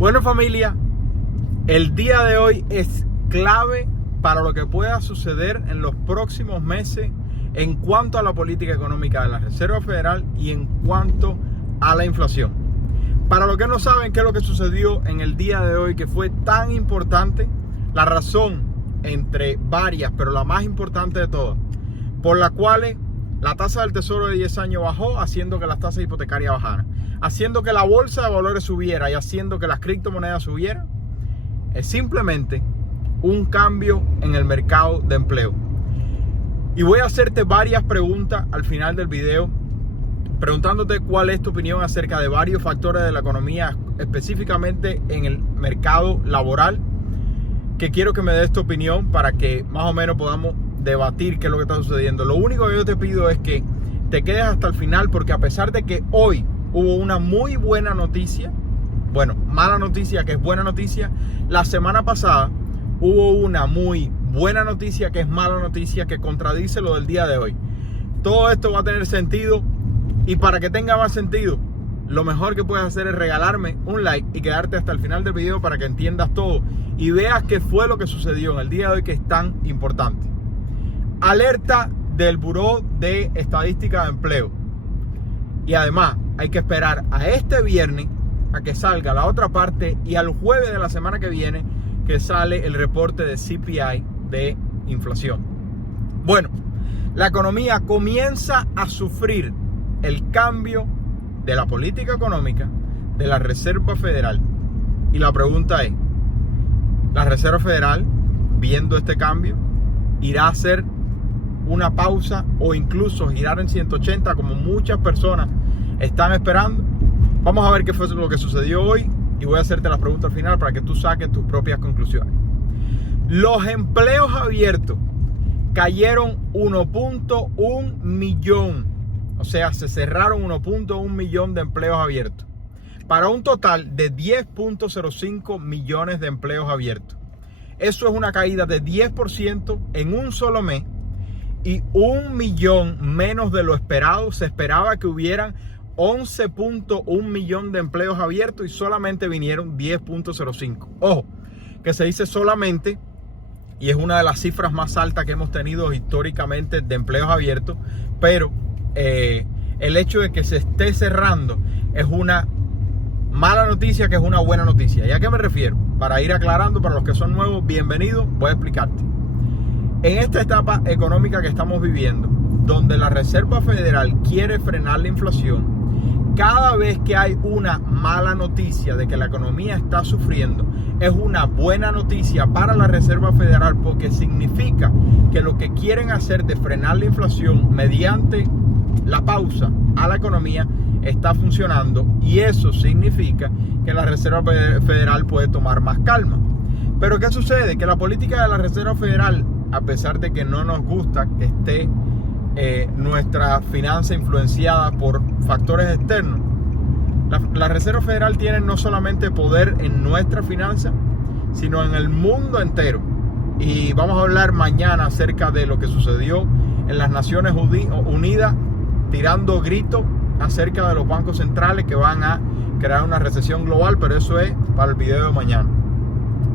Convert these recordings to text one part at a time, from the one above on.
Bueno, familia, el día de hoy es clave para lo que pueda suceder en los próximos meses en cuanto a la política económica de la Reserva Federal y en cuanto a la inflación. Para los que no saben qué es lo que sucedió en el día de hoy, que fue tan importante, la razón entre varias, pero la más importante de todas, por la cual la tasa del tesoro de 10 años bajó, haciendo que las tasas hipotecarias bajaran, haciendo que la bolsa de valores subiera y haciendo que las criptomonedas subieran, es simplemente un cambio en el mercado de empleo. Y voy a hacerte varias preguntas al final del video, preguntándote cuál es tu opinión acerca de varios factores de la economía, específicamente en el mercado laboral, que quiero que me des tu opinión para que más o menos podamos debatir qué es lo que está sucediendo. Lo único que yo te pido es que te quedes hasta el final, porque a pesar de que hoy hubo una muy buena noticia, bueno, mala noticia que es buena noticia, la semana pasada hubo una muy buena noticia que es mala noticia, que contradice lo del día de hoy. Todo esto va a tener sentido, y para que tenga más sentido, lo mejor que puedes hacer es regalarme un like y quedarte hasta el final del video para que entiendas todo y veas qué fue lo que sucedió en el día de hoy, que es tan importante. Alerta del Buró de Estadística de Empleo. Y además hay que esperar a este viernes a que salga la otra parte, y al jueves de la semana que viene que sale el reporte de CPI de inflación. Bueno, la economía comienza a sufrir el cambio de la política económica de la Reserva Federal. Y la pregunta es, ¿la Reserva Federal, viendo este cambio, irá a hacer una pausa o incluso girar en 180 como muchas personas están esperando? Vamos a ver qué fue lo que sucedió hoy y voy a hacerte las preguntas al final para que tú saques tus propias conclusiones. Los empleos abiertos cayeron 1.1 millón, o sea, se cerraron 1.1 millón de empleos abiertos, para un total de 10.05 millones de empleos abiertos. Eso es una caída de 10% en un solo mes, y 1 millón menos de lo esperado. Se esperaba que hubieran 11.1 millón de empleos abiertos y solamente vinieron 10.05. Ojo, que se dice solamente, y es una de las cifras más altas que hemos tenido históricamente de empleos abiertos, pero el hecho de que se esté cerrando es una mala noticia que es una buena noticia. ¿Y a qué me refiero? Para ir aclarando, para los que son nuevos, bienvenidos, voy a explicarte. En esta etapa económica que estamos viviendo, donde la Reserva Federal quiere frenar la inflación, cada vez que hay una mala noticia de que la economía está sufriendo, es una buena noticia para la Reserva Federal, porque significa que lo que quieren hacer de frenar la inflación mediante la pausa a la economía está funcionando, y eso significa que la Reserva Federal puede tomar más calma. Pero ¿qué sucede? Que la política de la Reserva Federal, a pesar de que no nos gusta que esté nuestra finanza influenciada por factores externos, la Reserva Federal tiene no solamente poder en nuestra finanza, sino en el mundo entero. Y vamos a hablar mañana acerca de lo que sucedió en las Naciones Unidas, tirando gritos acerca de los bancos centrales que van a crear una recesión global, pero eso es para el video de mañana.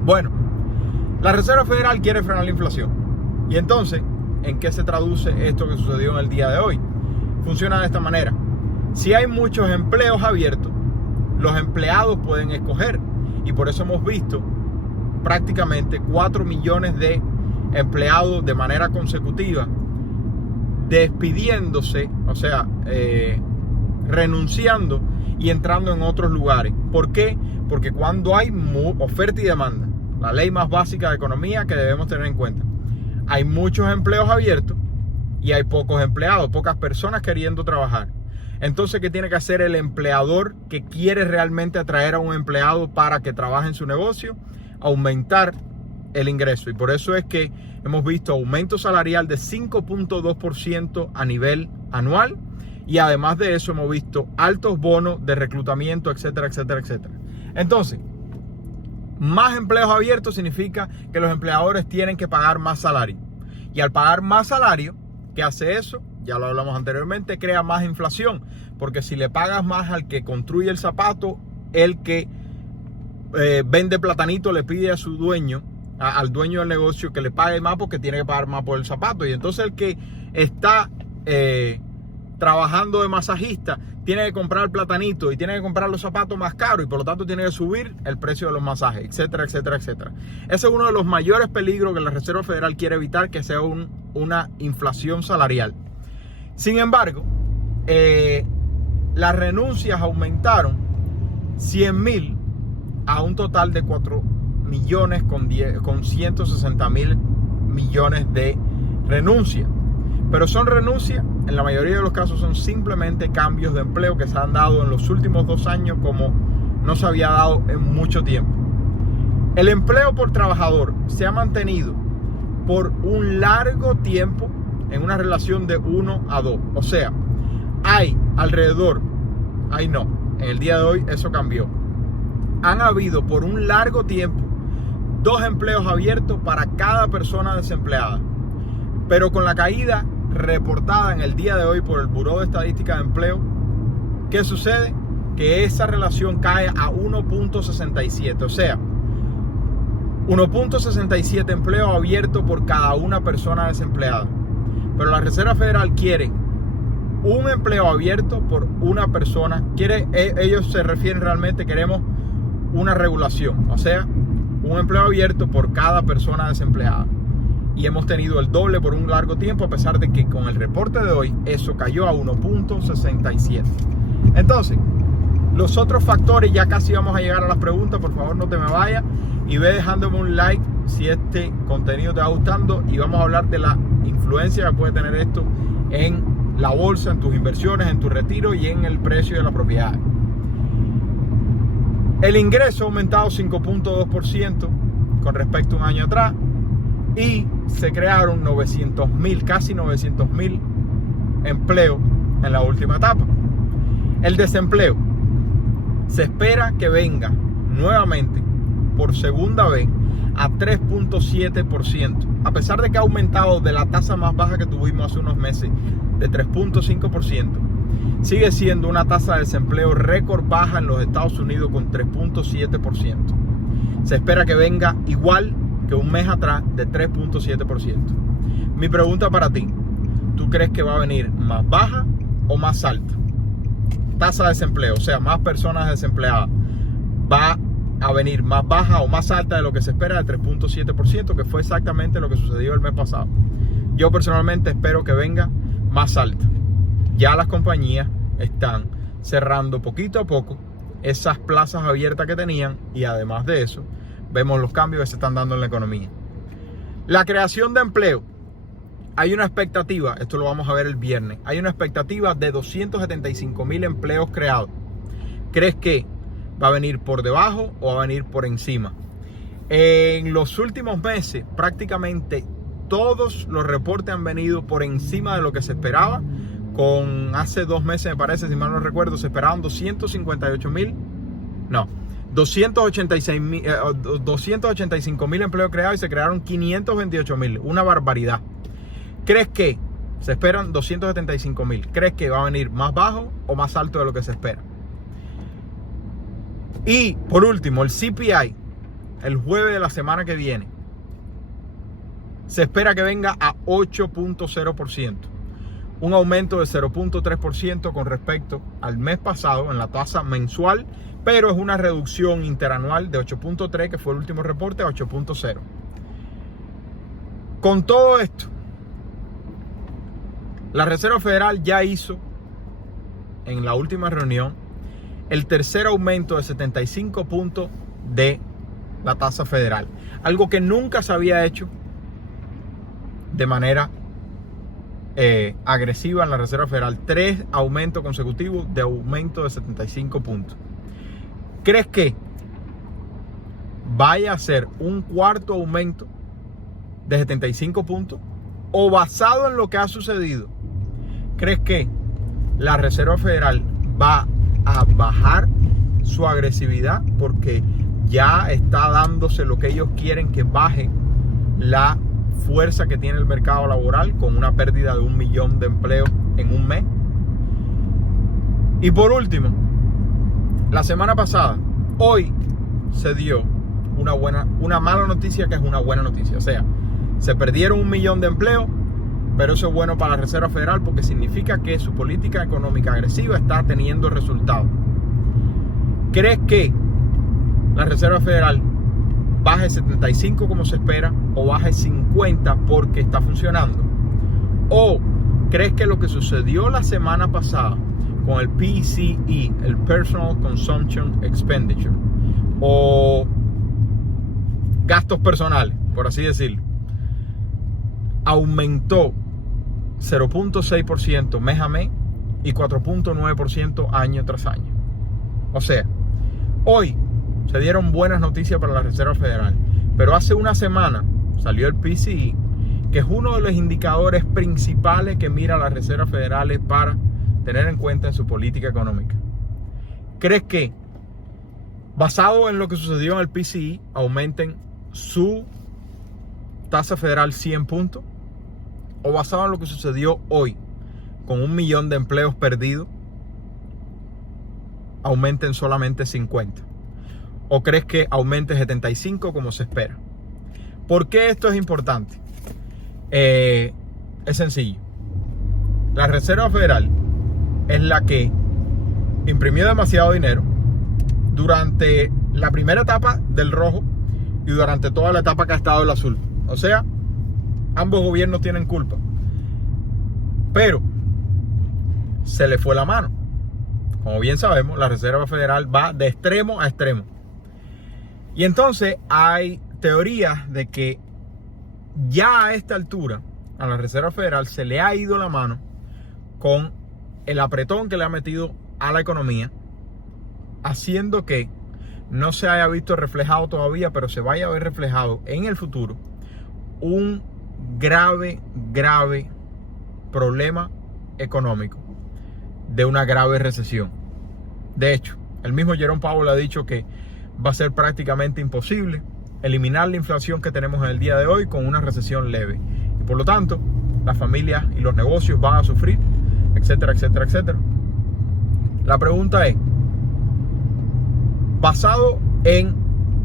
Bueno, la Reserva Federal quiere frenar la inflación. Y entonces, ¿en qué se traduce esto que sucedió en el día de hoy? Funciona de esta manera. Si hay muchos empleos abiertos, los empleados pueden escoger. Y por eso hemos visto prácticamente 4 millones de empleados de manera consecutiva despidiéndose, o sea, renunciando y entrando en otros lugares. ¿Por qué? Porque cuando hay oferta y demanda, la ley más básica de economía que debemos tener en cuenta, hay muchos empleos abiertos y hay pocos empleados, pocas personas queriendo trabajar. Entonces, ¿qué tiene que hacer el empleador que quiere realmente atraer a un empleado para que trabaje en su negocio? Aumentar el ingreso. Y por eso es que hemos visto aumento salarial de 5.2% a nivel anual, y además de eso hemos visto altos bonos de reclutamiento, etcétera, etcétera, etcétera. Entonces, más empleos abiertos significa que los empleadores tienen que pagar más salario. Y al pagar más salario, ¿qué hace eso? Ya lo hablamos anteriormente, crea más inflación. Porque si le pagas más al que construye el zapato, el que vende platanito, le pide a su dueño, al dueño del negocio, que le pague más porque tiene que pagar más por el zapato. Y entonces el que está trabajando de masajista tiene que comprar el platanito y tiene que comprar los zapatos más caros y por lo tanto tiene que subir el precio de los masajes, etcétera, etcétera, etcétera. Ese es uno de los mayores peligros que la Reserva Federal quiere evitar, que sea una inflación salarial. Sin embargo, las renuncias aumentaron 100,000 a un total de 4 millones con 160 mil millones de renuncias. Pero son renuncias, en la mayoría de los casos son simplemente cambios de empleo que se han dado en los últimos 2 años como no se había dado en mucho tiempo. El empleo por trabajador se ha mantenido por un largo tiempo en una relación de 1 a 2. O sea, hay alrededor, en el día de hoy eso cambió. Han habido por un largo tiempo 2 empleos abiertos para cada persona desempleada. Pero con la caída reportada en el día de hoy por el Buró de Estadística de Empleo, ¿qué sucede? Que esa relación cae a 1.67. O sea, 1.67 empleos abiertos por cada una persona desempleada. Pero la Reserva Federal quiere un empleo abierto por una persona. Ellos se refieren realmente, queremos una regulación. O sea, un empleo abierto por cada persona desempleada. Y hemos tenido el doble por un largo tiempo, a pesar de que con el reporte de hoy eso cayó a 1.67. Entonces, los otros factores, ya casi vamos a llegar a las preguntas. Por favor, no te me vayas y ve dejándome un like si este contenido te va gustando, y vamos a hablar de la influencia que puede tener esto en la bolsa, en tus inversiones, en tu retiro y en el precio de la propiedad. El ingreso ha aumentado 5.2% con respecto a un año atrás, y se crearon 900,000, casi 900,000 empleos en la última etapa. El desempleo se espera que venga nuevamente por segunda vez a 3.7%, a pesar de que ha aumentado de la tasa más baja que tuvimos hace unos meses de 3.5%. Sigue siendo una tasa de desempleo récord baja en los Estados Unidos con 3.7%. Se espera que venga igual que un mes atrás de 3.7%. Mi pregunta para ti: ¿tú crees que va a venir más baja o más alta? Tasa de desempleo, o sea, más personas desempleadas, ¿va a venir más baja o más alta de lo que se espera, de 3.7%, que fue exactamente lo que sucedió el mes pasado? Yo personalmente espero que venga más alta. Ya las compañías están cerrando poquito a poco esas plazas abiertas que tenían, y además de eso vemos los cambios que se están dando en la economía. La creación de empleo. Hay una expectativa, esto lo vamos a ver el viernes, hay una expectativa de 275,000 empleos creados. ¿Crees que va a venir por debajo o va a venir por encima? En los últimos meses, prácticamente todos los reportes han venido por encima de lo que se esperaba. Hace 2 meses, me parece, si mal no recuerdo, se esperaban 285,000 empleos creados y se crearon 528,000, una barbaridad. ¿Crees que se esperan 275,000? ¿Crees que va a venir más bajo o más alto de lo que se espera? Y por último, el CPI, el jueves de la semana que viene, se espera que venga a 8.0%, un aumento de 0.3% con respecto al mes pasado en la tasa mensual, pero es una reducción interanual de 8.3, que fue el último reporte, a 8.0. Con todo esto, la Reserva Federal ya hizo en la última reunión el tercer aumento de 75 puntos de la tasa federal, algo que nunca se había hecho de manera agresiva en la Reserva Federal. 3 aumentos consecutivos de aumento de 75 puntos. ¿Crees que vaya a ser un cuarto aumento de 75 puntos? ¿O basado en lo que ha sucedido, crees que la Reserva Federal va a bajar su agresividad porque ya está dándose lo que ellos quieren, que baje la fuerza que tiene el mercado laboral, con una pérdida de 1 millón de empleos en un mes? Y por último, la semana pasada, hoy se dio una mala noticia que es una buena noticia. O sea, se perdieron 1 millón de empleos, pero eso es bueno para la Reserva Federal porque significa que su política económica agresiva está teniendo resultados. ¿Crees que la Reserva Federal baje 75 como se espera o baje 50 porque está funcionando? ¿O crees que lo que sucedió la semana pasada con el PCE, el Personal Consumption Expenditure, o gastos personales, por así decirlo, aumentó 0.6% mes a mes y 4.9% año tras año? O sea, hoy se dieron buenas noticias para la Reserva Federal, pero hace una semana salió el PCE, que es uno de los indicadores principales que mira la Reserva Federal para tener en cuenta en su política económica. ¿Crees que, basado en lo que sucedió en el PCE, aumenten su tasa federal 100 puntos? ¿O basado en lo que sucedió hoy, con 1 millón de empleos perdidos, aumenten solamente 50? ¿O crees que aumente 75 como se espera? ¿Por qué esto es importante? Es sencillo. La Reserva Federal es la que imprimió demasiado dinero durante la primera etapa del rojo y durante toda la etapa que ha estado el azul. O sea, ambos gobiernos tienen culpa. Pero se le fue la mano. Como bien sabemos, la Reserva Federal va de extremo a extremo. Y entonces hay teorías de que ya a esta altura a la Reserva Federal se le ha ido la mano con el apretón que le ha metido a la economía, haciendo que no se haya visto reflejado todavía, pero se vaya a ver reflejado en el futuro un grave problema económico de una grave recesión. De hecho, el mismo Jerome Powell ha dicho que va a ser prácticamente imposible eliminar la inflación que tenemos en el día de hoy con una recesión leve. Y por lo tanto, las familias y los negocios van a sufrir, etcétera, etcétera, etcétera. La pregunta es, basado en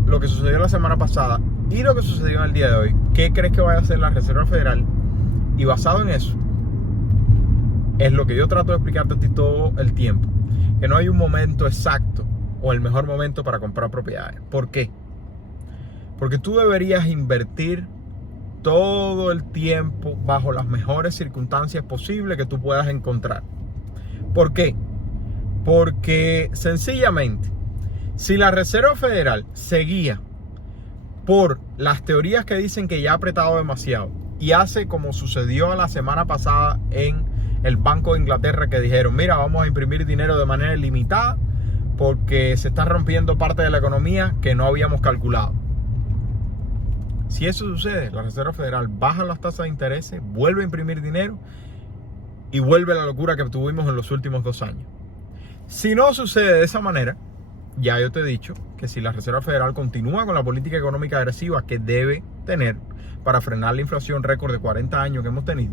lo que sucedió la semana pasada y lo que sucedió en el día de hoy, ¿qué crees que vaya a hacer la Reserva Federal? Y basado en eso, es lo que yo trato de explicarte a ti todo el tiempo, que no hay un momento exacto o el mejor momento para comprar propiedades. ¿Por qué? Porque tú deberías invertir todo el tiempo bajo las mejores circunstancias posibles que tú puedas encontrar. ¿Por qué? Porque sencillamente, si la Reserva Federal seguía por las teorías que dicen que ya ha apretado demasiado y hace como sucedió la semana pasada en el Banco de Inglaterra, que dijeron, mira, vamos a imprimir dinero de manera ilimitada porque se está rompiendo parte de la economía que no habíamos calculado. Si eso sucede, la Reserva Federal baja las tasas de interés, vuelve a imprimir dinero y vuelve la locura que tuvimos en los últimos 2 años. Si no sucede de esa manera, ya yo te he dicho que si la Reserva Federal continúa con la política económica agresiva que debe tener para frenar la inflación récord de 40 años que hemos tenido,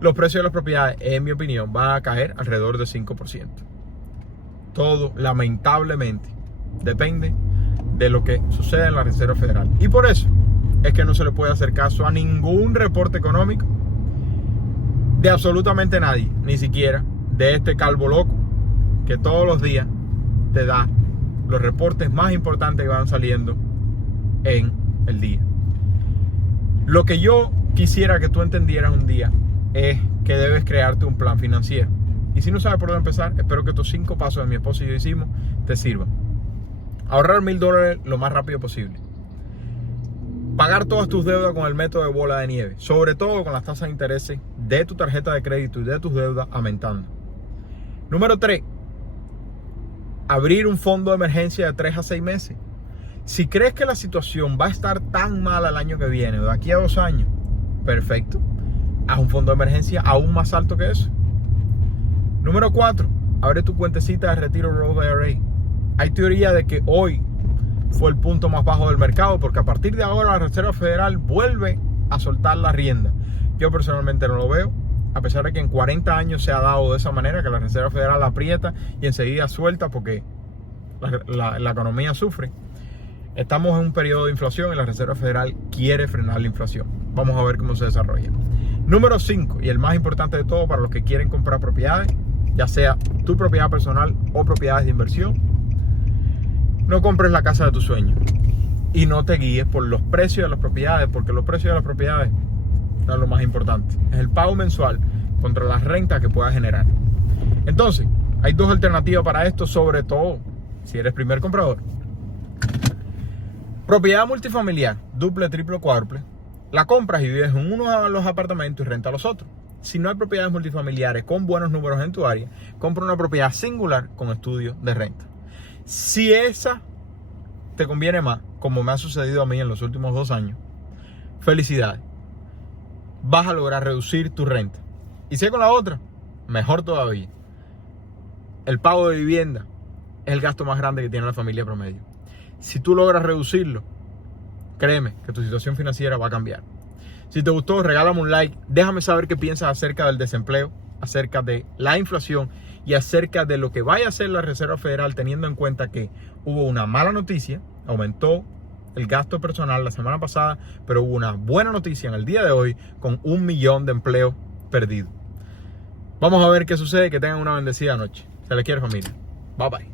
los precios de las propiedades, en mi opinión, van a caer alrededor de 5%. Todo, lamentablemente, depende de lo que sucede en la Reserva Federal. Y por eso es que no se le puede hacer caso a ningún reporte económico de absolutamente nadie, ni siquiera de este calvo loco que todos los días te da los reportes más importantes que van saliendo en el día. Lo que yo quisiera que tú entendieras un día es que debes crearte un plan financiero. Y si no sabes por dónde empezar, espero que estos 5 pasos que mi esposo y yo hicimos te sirvan. Ahorrar $1,000 lo más rápido posible. Pagar todas tus deudas con el método de bola de nieve, sobre todo con las tasas de interés de tu tarjeta de crédito y de tus deudas aumentando. Número 3, abrir un fondo de emergencia de 3 a 6 meses. Si crees que la situación va a estar tan mala el año que viene o de aquí a 2 años, perfecto, haz un fondo de emergencia aún más alto que eso. Número 4, abre tu cuentecita de retiro Roth IRA. Hay teoría de que hoy fue el punto más bajo del mercado porque a partir de ahora la Reserva Federal vuelve a soltar la rienda. Yo personalmente no lo veo, a pesar de que en 40 años se ha dado de esa manera, que la Reserva Federal aprieta y enseguida suelta porque la economía sufre. Estamos en un periodo de inflación y la Reserva Federal quiere frenar la inflación. Vamos a ver cómo se desarrolla. Número 5, y el más importante de todo para los que quieren comprar propiedades, ya sea tu propiedad personal o propiedades de inversión, no compres la casa de tus sueños y no te guíes por los precios de las propiedades, porque los precios de las propiedades no es lo más importante. Es el pago mensual contra la renta que puedas generar. Entonces, hay dos alternativas para esto, sobre todo si eres primer comprador. Propiedad multifamiliar, duple, triple, cuádruple. La compras y vives en uno de los apartamentos y renta a los otros. Si no hay propiedades multifamiliares con buenos números en tu área, compra una propiedad singular con estudio de renta. Si esa te conviene más, como me ha sucedido a mí en los últimos 2 años, felicidades. Vas a lograr reducir tu renta. Y si es con la otra, mejor todavía. El pago de vivienda es el gasto más grande que tiene la familia promedio. Si tú logras reducirlo, créeme que tu situación financiera va a cambiar. Si te gustó, regálame un like. Déjame saber qué piensas acerca del desempleo, acerca de la inflación y acerca de lo que vaya a hacer la Reserva Federal, teniendo en cuenta que hubo una mala noticia, aumentó el gasto personal la semana pasada, pero hubo una buena noticia en el día de hoy con 1 millón de empleos perdidos. Vamos a ver qué sucede. Que tengan una bendecida noche. Se les quiere, familia. Bye bye.